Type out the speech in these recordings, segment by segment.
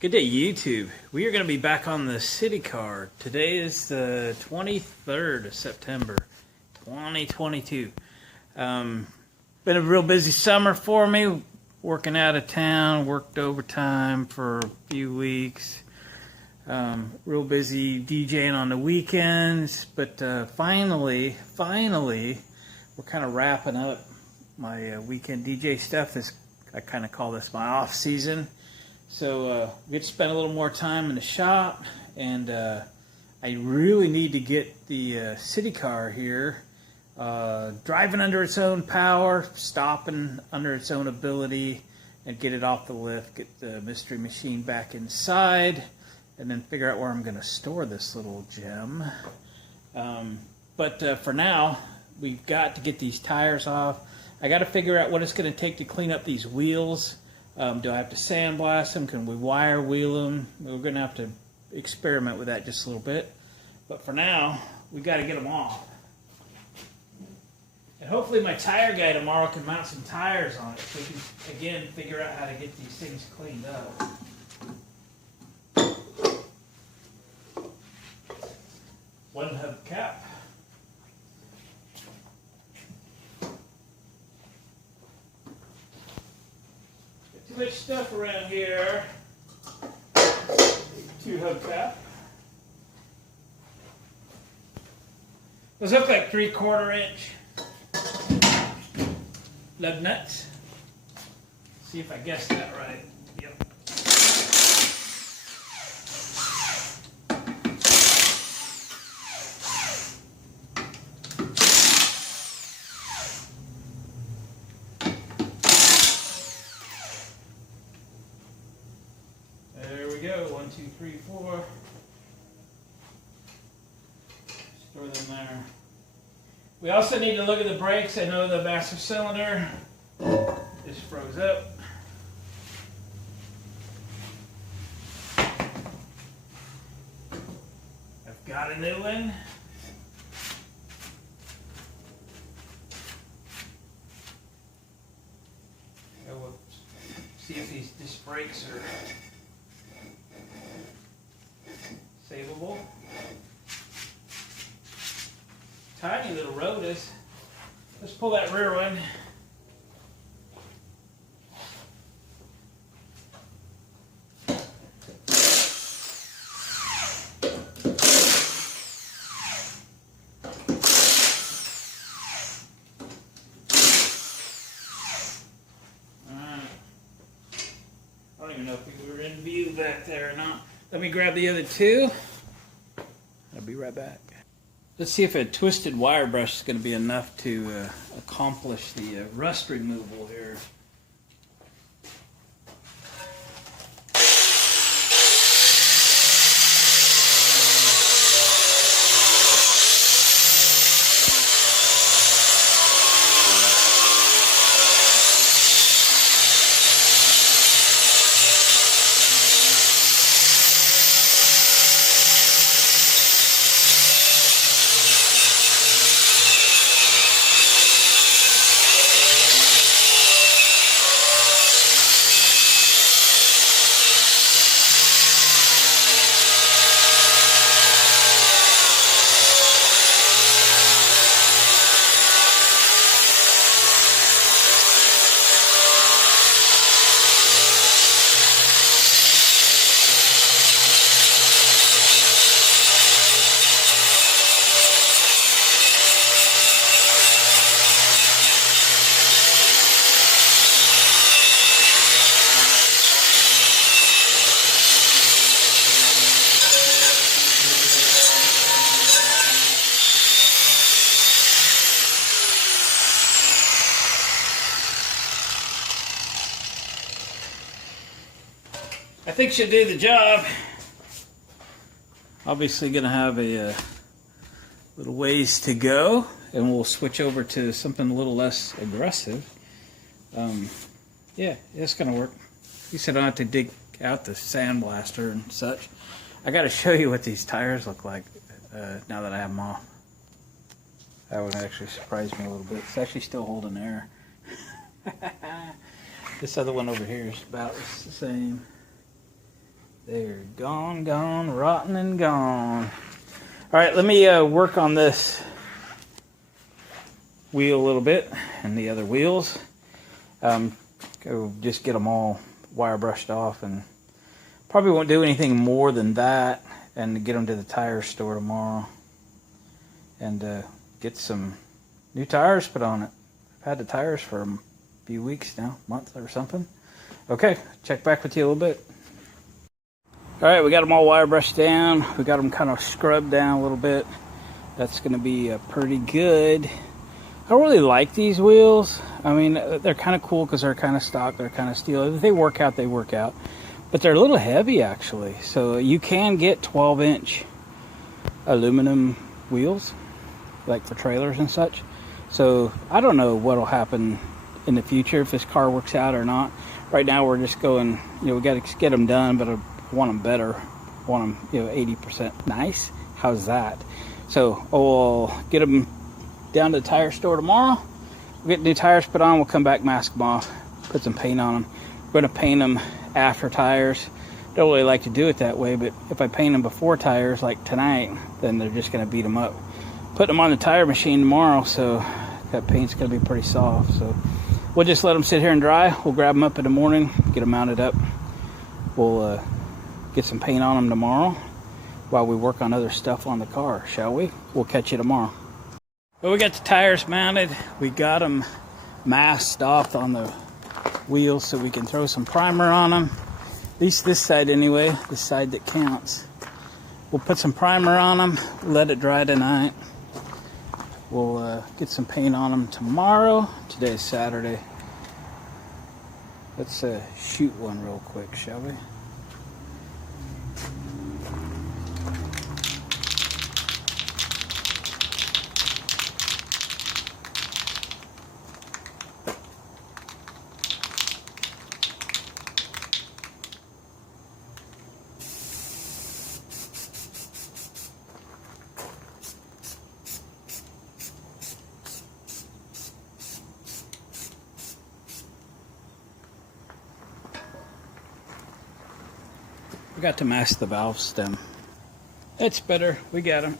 Good day, YouTube. We are going to be back on the Citicar. Today is the 23rd of September, 2022. Been a real busy summer for me. Working out of town, worked overtime for a few weeks. Real busy DJing on the weekends. But finally, we're kind of wrapping up my weekend DJ stuff. I kind of call this my off season. So we get to spend a little more time in the shop, and I really need to get the Citicar here driving under its own power, stopping under its own ability, and get it off the lift, get the mystery machine back inside, and then figure out where I'm going to store this little gem. But for now, we've got to get these tires off. I got to figure out what it's going to take to clean up these wheels. Do I have to sandblast them? Can we wire wheel them? We're going to have to experiment with that just a little bit. But for now, we got to get them off. And hopefully my tire guy tomorrow can mount some tires on it so we can, again, figure out how to get these things cleaned up. One hubcap. Too much stuff around here. 2 hubcap. Those look like 3/4 inch lug nuts. See if I guessed that right. Yep. There we go. 1, 2, 3, 4. Store them there. We also need to look at the brakes. I know the master cylinder is froze up. I've got a new one. And we'll see if these disc brakes are savable. Tiny little rotors. Let's pull that rear one. Alright. I don't even know if we were in view back there or not. Let me grab the other 2. I'll be right back. Let's see if a twisted wire brush is going to be enough to accomplish the rust removal here. I think she'll do the job. Obviously going to have a little ways to go, and we'll switch over to something a little less aggressive. Yeah, it's going to work. At least I don't have to dig out the sandblaster and such. I got to show you what these tires look like now that I have them off. That one actually surprised me a little bit. It's actually still holding air. This other one over here is about the same. They're gone, gone, rotten and gone. All right, let me work on this wheel a little bit and the other wheels. Go just get them all wire brushed off, and probably won't do anything more than that, and get them to the tire store tomorrow and get some new tires put on it. I've had the tires for a few weeks now, month or something. Okay, check back with you a little bit. All right, we got them all wire brushed down. We got them kind of scrubbed down a little bit. That's going to be pretty good. I really like these wheels. I mean, they're kind of cool because they're kind of stock, they're kind of steel. If they work out, they work out. But they're a little heavy, actually. So you can get 12-inch aluminum wheels, like for trailers and such. So I don't know what'll happen in the future, if this car works out or not. Right now, we're just going, we got to get them done, but I want them better. I want them, 80% nice. How's that? So we'll get them down to the tire store tomorrow. We'll get new tires put on. We'll come back, mask them off, put some paint on them. We're going to paint them after tires. Don't really like to do it that way, but if I paint them before tires, like tonight, then they're just going to beat them up. Put them on the tire machine tomorrow, so that paint's going to be pretty soft. So we'll just let them sit here and dry. We'll grab them up in the morning, get them mounted up. We'll get some paint on them tomorrow while we work on other stuff on the car, shall we? We'll catch you tomorrow. Well, we got the tires mounted. We got them masked off on the wheels so we can throw some primer on them. At least this side anyway, the side that counts. We'll put some primer on them, let it dry tonight. We'll get some paint on them tomorrow. Today's Saturday. Let's shoot one real quick, shall we? We got to mask the valve stem. It's better. We got them.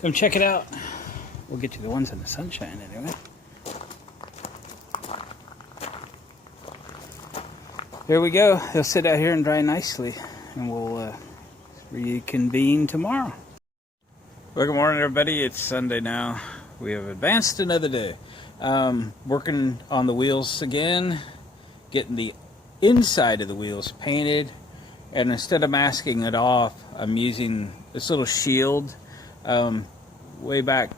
Come check it out. We'll get you the ones in the sunshine anyway. There we go. They'll sit out here and dry nicely, and we'll reconvene tomorrow. Well, good morning, everybody. It's Sunday now. We have advanced another day. Working on the wheels again, getting the inside of the wheels painted, And instead of masking it off, I'm using this little shield. Way back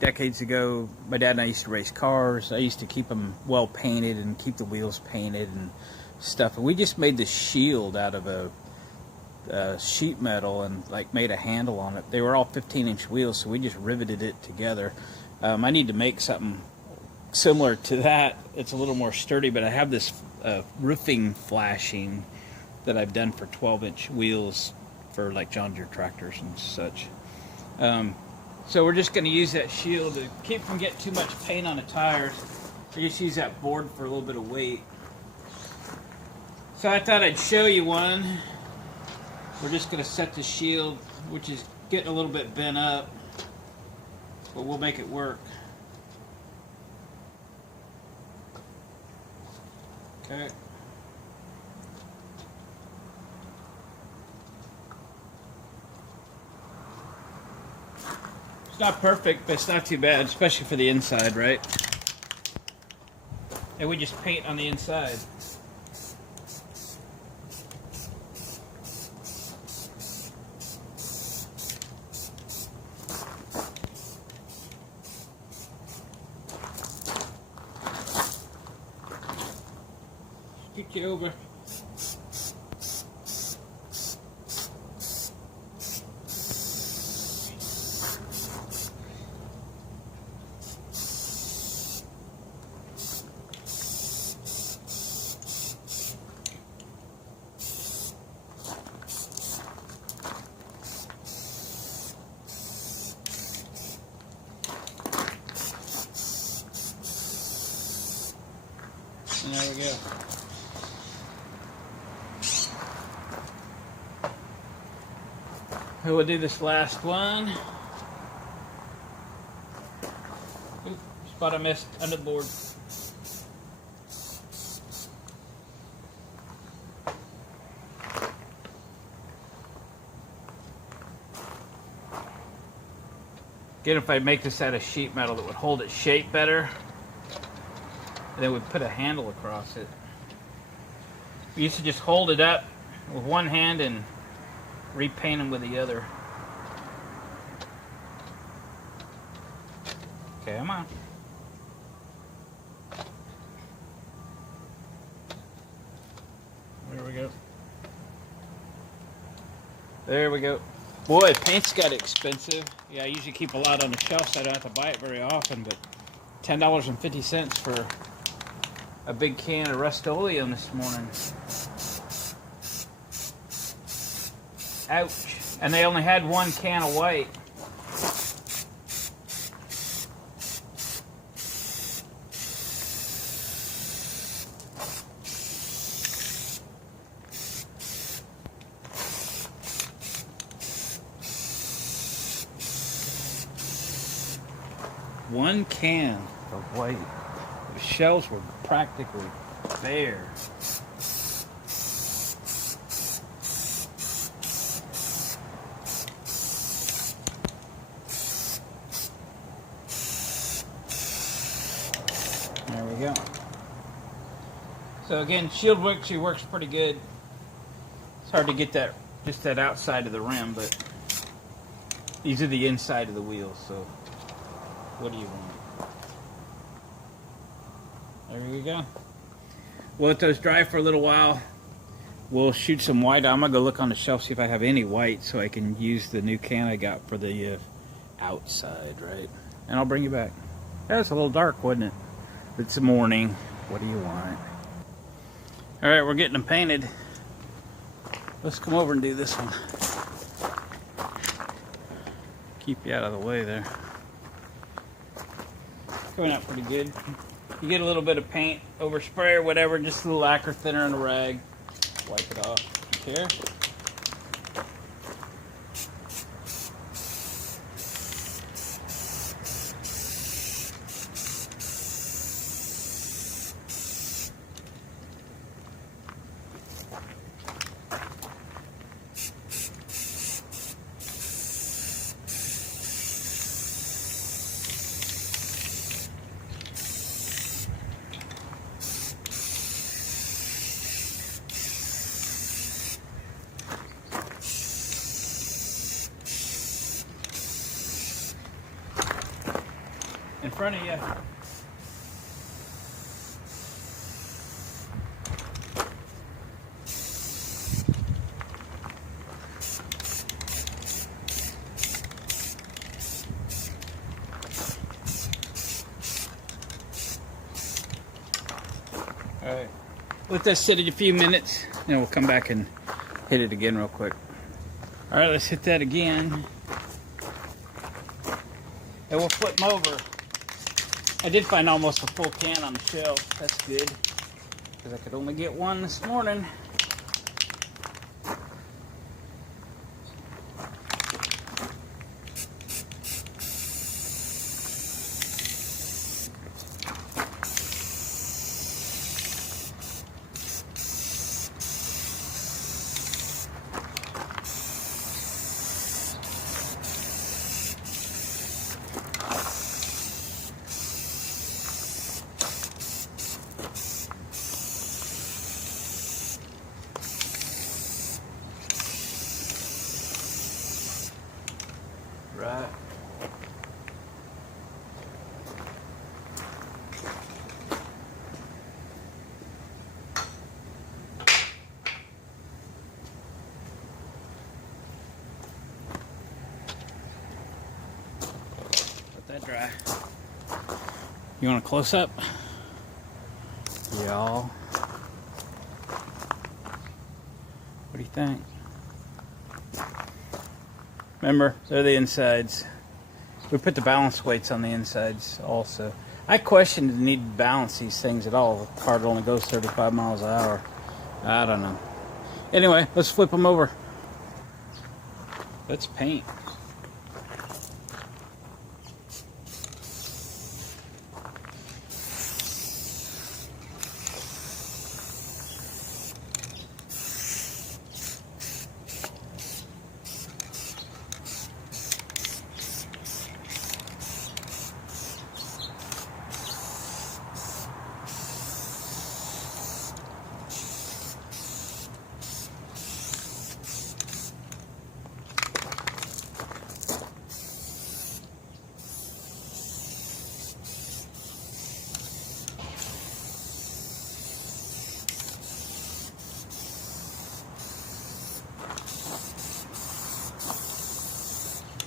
decades ago, my dad and I used to race cars. I used to keep them well painted and keep the wheels painted and stuff. And we just made this shield out of a sheet metal and like made a handle on it. They were all 15-inch wheels, so we just riveted it together. I need to make something similar to that. It's a little more sturdy, but I have this roofing flashing that I've done for 12-inch wheels for like John Deere tractors and such. So we're just going to use that shield to keep from getting too much paint on the tires. We just use that board for a little bit of weight. So I thought I'd show you one. We're just going to set the shield, which is getting a little bit bent up, but we'll make it work. Okay. It's not perfect, but it's not too bad, especially for the inside, right? And we just paint on the inside. Scoot you over. And there we go. We'll do this last one. Oop, spot I missed under the board. Again, if I make this out of sheet metal, that would hold its shape better. And then we'd put a handle across it. We used to just hold it up with one hand and repaint them with the other. Okay, come on. There we go. There we go. Boy, paint's got expensive. Yeah, I usually keep a lot on the shelf, so I don't have to buy it very often, but $10.50 for a big can of Rust-Oleum this morning. Ouch. And they only had one can of white. One can of white. The shelves were practically bare. There we go. So again, shield actually works pretty good. It's hard to get that, just that outside of the rim, but these are the inside of the wheels, so what do you want? There we go. We'll let those dry for a little while. We'll shoot some white. I'm gonna go look on the shelf, see if I have any white, so I can use the new can I got for the outside, right? And I'll bring you back. Yeah, it's a little dark, wasn't it? It's the morning. What do you want? All right, we're getting them painted. Let's come over and do this one. Keep you out of the way there. Coming out pretty good. You get a little bit of paint, overspray or whatever, just a little lacquer thinner and a rag. Wipe it off. Here. front of you. Alright, let that sit a few minutes, then we'll come back and hit it again real quick. Alright, let's hit that again. And we'll flip them over. I did find almost a full can on the shelf. That's good, because I could only get one this morning. Right. Let that dry. You want a close up? Y'all. What do you think? Remember, they're the insides. We put the balance weights on the insides also. I questioned the need to balance these things at all. The car only goes 35 miles an hour. I don't know. Anyway, let's flip them over. Let's paint.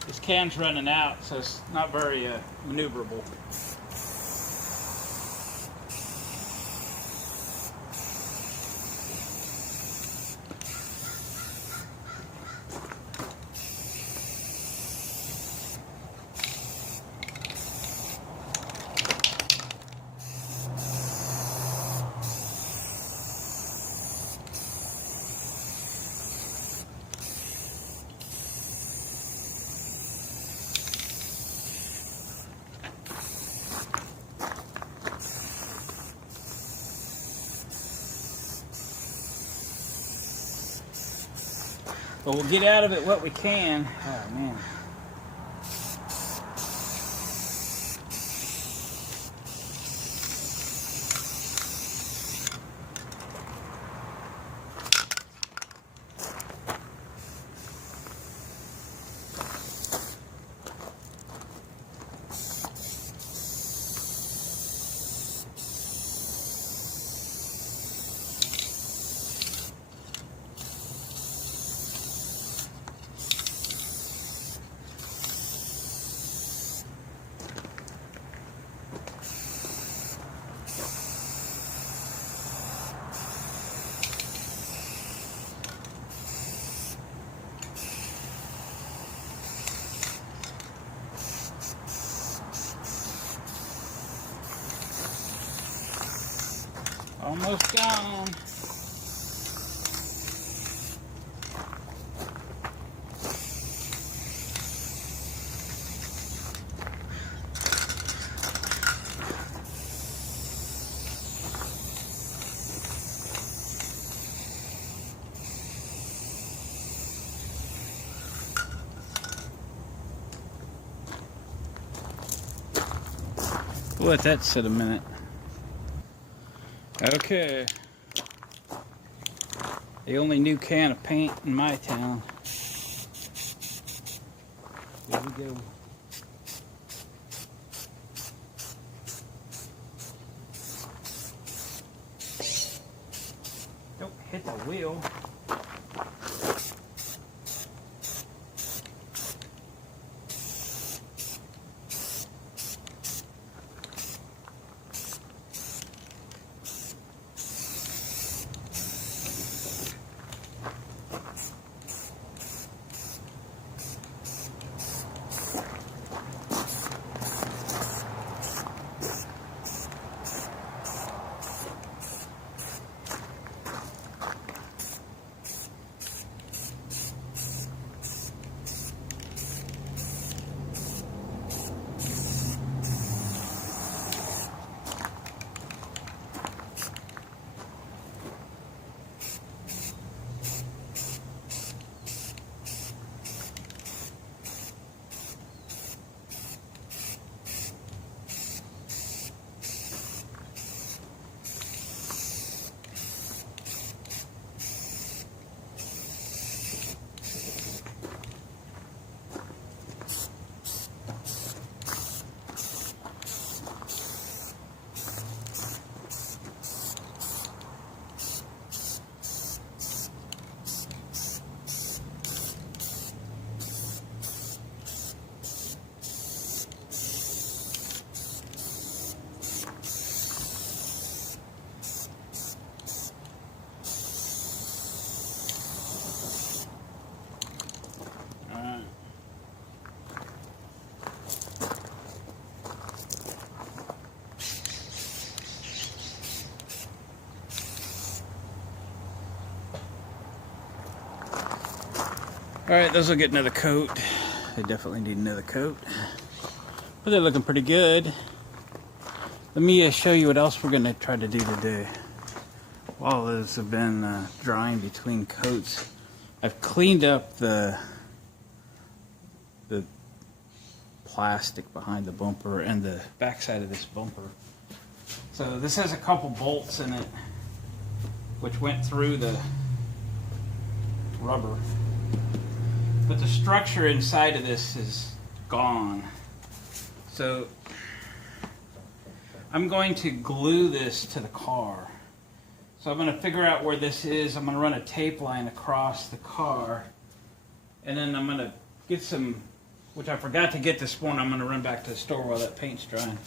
This can's running out, so it's not very maneuverable. But we'll get out of it what we can. Oh, man. Almost gone. We'll let that sit a minute. Okay. The only new can of paint in my town. Here we go. hit the wheel. Alright, those will get another coat. They definitely need another coat. But they're looking pretty good. Let me show you what else we're going to try to do today. While those have been drying between coats, I've cleaned up the plastic behind the bumper and the backside of this bumper. So this has a couple bolts in it which went through the rubber. But the structure inside of this is gone. So I'm going to glue this to the car. So I'm going to figure out where this is. I'm going to run a tape line across the car. And then I'm going to get some, which I forgot to get this morning. I'm going to run back to the store while that paint's drying.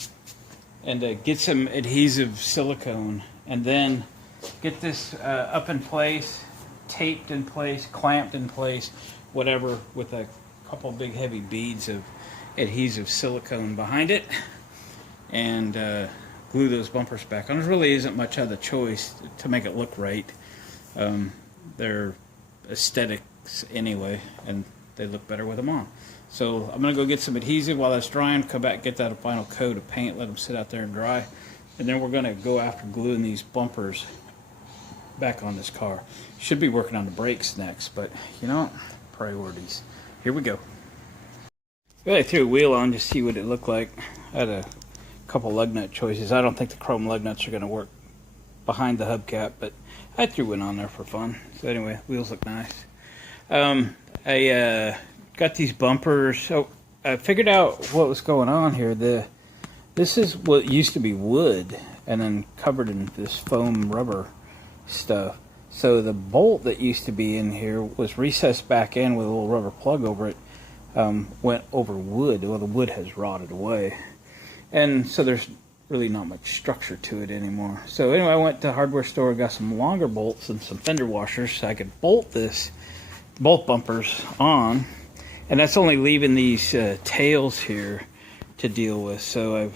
And get some adhesive silicone. And then get this up in place, taped in place, clamped in place, whatever, with a couple big heavy beads of adhesive silicone behind it, and glue those bumpers back on. There really isn't much other choice to make it look right. They're aesthetics anyway, and they look better with them on. So I'm going to go get some adhesive while that's drying, come back, get that final coat of paint, let them sit out there and dry, and then we're going to go after gluing these bumpers back on this car. Should be working on the brakes next, but you know, priorities. Here we go. I threw a wheel on to see what it looked like. I had a couple lug nut choices. I don't think the chrome lug nuts are going to work behind the hubcap, but I threw one on there for fun. So anyway, wheels look nice. I got these bumpers. So I figured out what was going on here. This is what used to be wood and then covered in this foam rubber stuff. So the bolt that used to be in here was recessed back in with a little rubber plug over it. Went over wood. Well, the wood has rotted away, and so there's really not much structure to it anymore. So anyway, I went to the hardware store, got some longer bolts and some fender washers so I could bolt bumpers on, and that's only leaving these tails here to deal with. So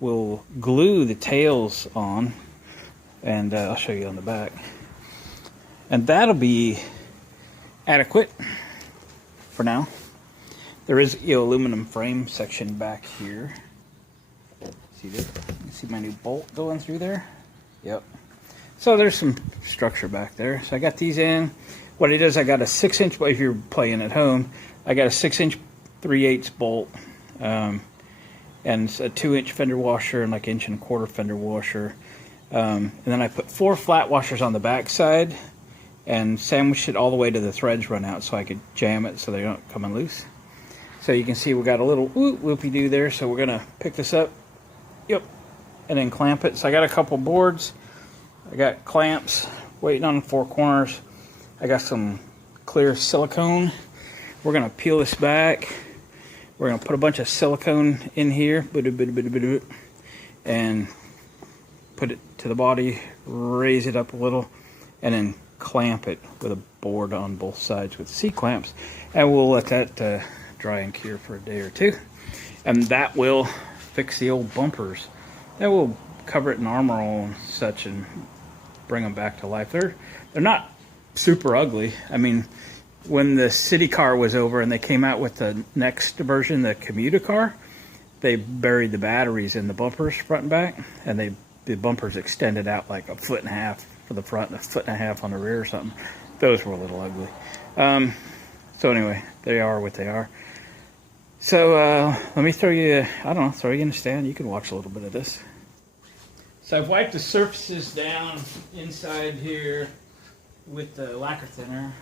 we'll glue the tails on, and I'll show you on the back, and that'll be adequate for now. There is aluminum frame section back here. See this? You see my new bolt going through there? Yep. So there's some structure back there. So I got these in. What it is, I got a 6-inch, if you're playing at home, I got a 6-inch 3/8 bolt, and a 2-inch fender washer and like 1.25 inch fender washer. And then I put 4 flat washers on the back side and sandwiched it all the way to the threads run out so I could jam it so they don't come loose. So you can see we got a little whoopie-doo there, so we're going to pick this up, and then clamp it. So I got a couple boards, I got clamps, waiting on the four corners. I got some clear silicone. We're gonna peel this back. We're gonna put a bunch of silicone in here, and put it to the body, raise it up a little, and then clamp it with a board on both sides with C-clamps, and we'll let that dry and cure for a day or two, and that will fix the old bumpers. That will cover it in armor all and such and bring them back to life. They're not super ugly. I mean, when the Citicar was over and they came out with the next version, the commuter car, they buried the batteries in the bumpers front and back, and the bumpers extended out like 1.5 feet for the front and 1.5 feet on the rear or something. Those were a little ugly. So anyway, they are what they are. So let me throw you, I don't know, throw you in the stand. You can watch a little bit of this. So I've wiped the surfaces down inside here with the lacquer thinner.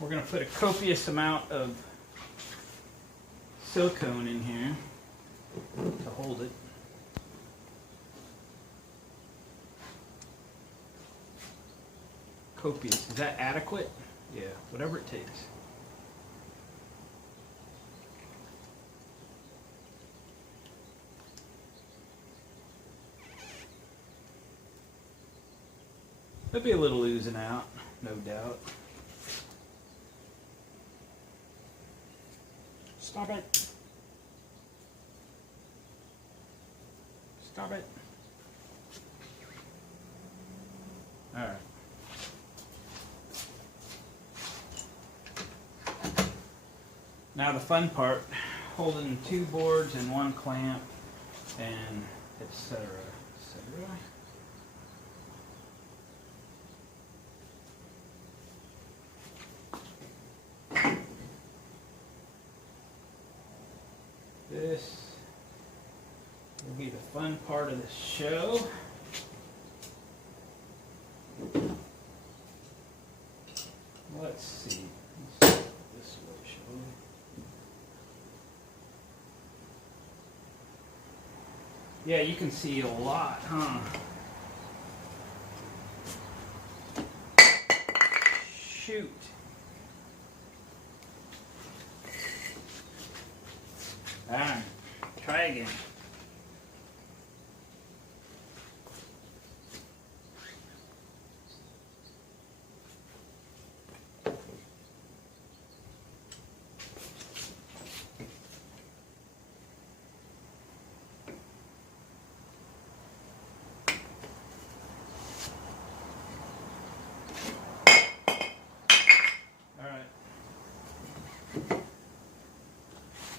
We're going to put a copious amount of silicone in here to hold it. Copious. Is that adequate? Yeah, whatever it takes. There'll be a little oozing out, no doubt. Stop it. Stop it. All right. Now the fun part, holding 2 boards and 1 clamp, and etc. etc. This will be the fun part of the show. Let's see. Let's go this way, shall we? Yeah, you can see a lot, huh? Shoot. Alright, try again.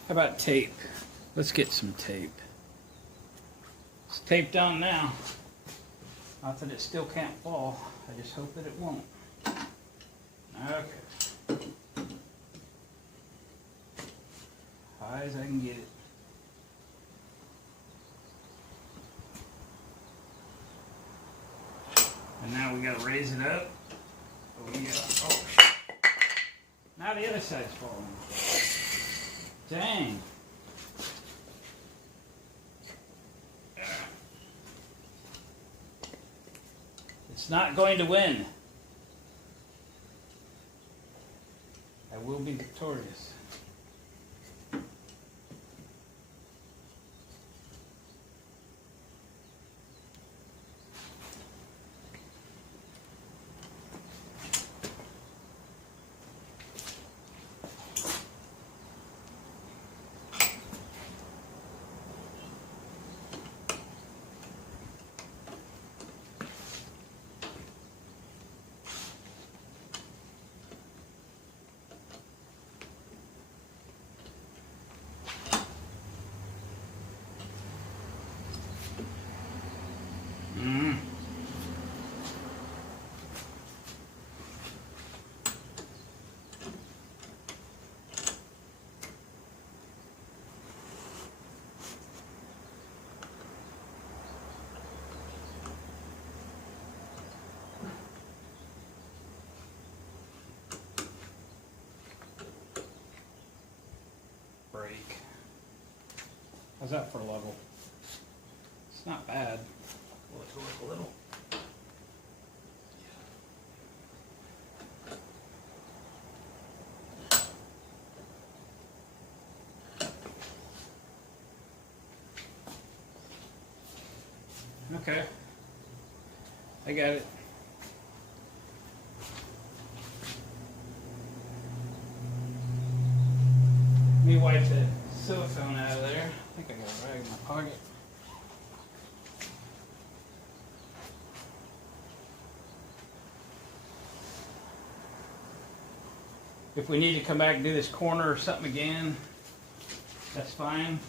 How about tape? Let's get some tape. It's taped on now. Not that it still can't fall. I just hope that it won't. Okay. High as I can get it. And now we gotta raise it up. Oh yeah. Oh, now the other side's falling. Dang. It's not going to win. I will be victorious. Break. How's that for level? It's not bad. Will it go up a little? Okay. I got it. Let me wipe the silicone out of there. I think I got a rag in my pocket. If we need to come back and do this corner or something again, that's fine.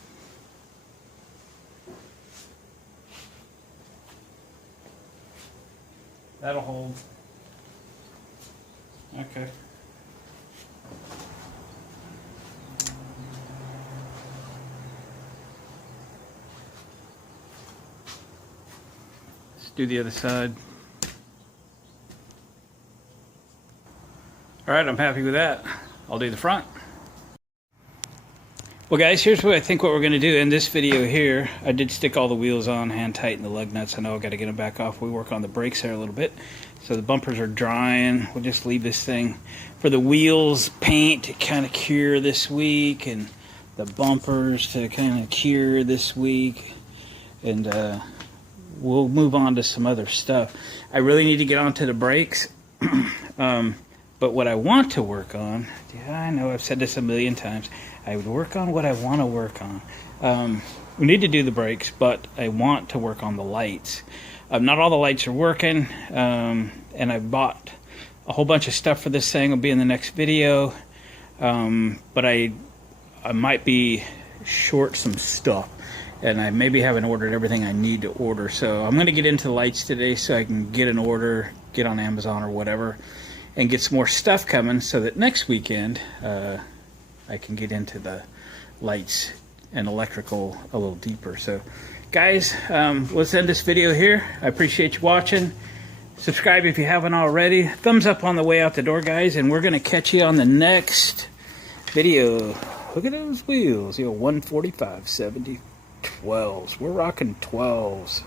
That'll hold. Okay. Let's do the other side. All right, I'm happy with that. I'll do the front. Well guys, here's what I think what we're going to do in this video here. I did stick all the wheels on, hand tighten the lug nuts. I know I've got to get them back off. We work on the brakes there a little bit. So the bumpers are drying. We'll just leave this thing for the wheels paint to kind of cure this week, and the bumpers to kind of cure this week. And we'll move on to some other stuff. I really need to get onto the brakes. But what I want to work on, yeah, I know I've said this a million times, I would work on what I want to work on. We need to do the brakes, but I want to work on the lights. Not all the lights are working, and I bought a whole bunch of stuff for this thing. It'll be in the next video, but I might be short some stuff, and I maybe haven't ordered everything I need to order. So I'm going to get into the lights today so I can get an order, get on Amazon or whatever, and get some more stuff coming so that next weekend I can get into the lights and electrical a little deeper. So guys, let's end this video here. I appreciate you watching. Subscribe if you haven't already. Thumbs up on the way out the door, guys, and we're going to catch you on the next video. Look at those wheels, 145, 70, 12s. We're rocking 12s.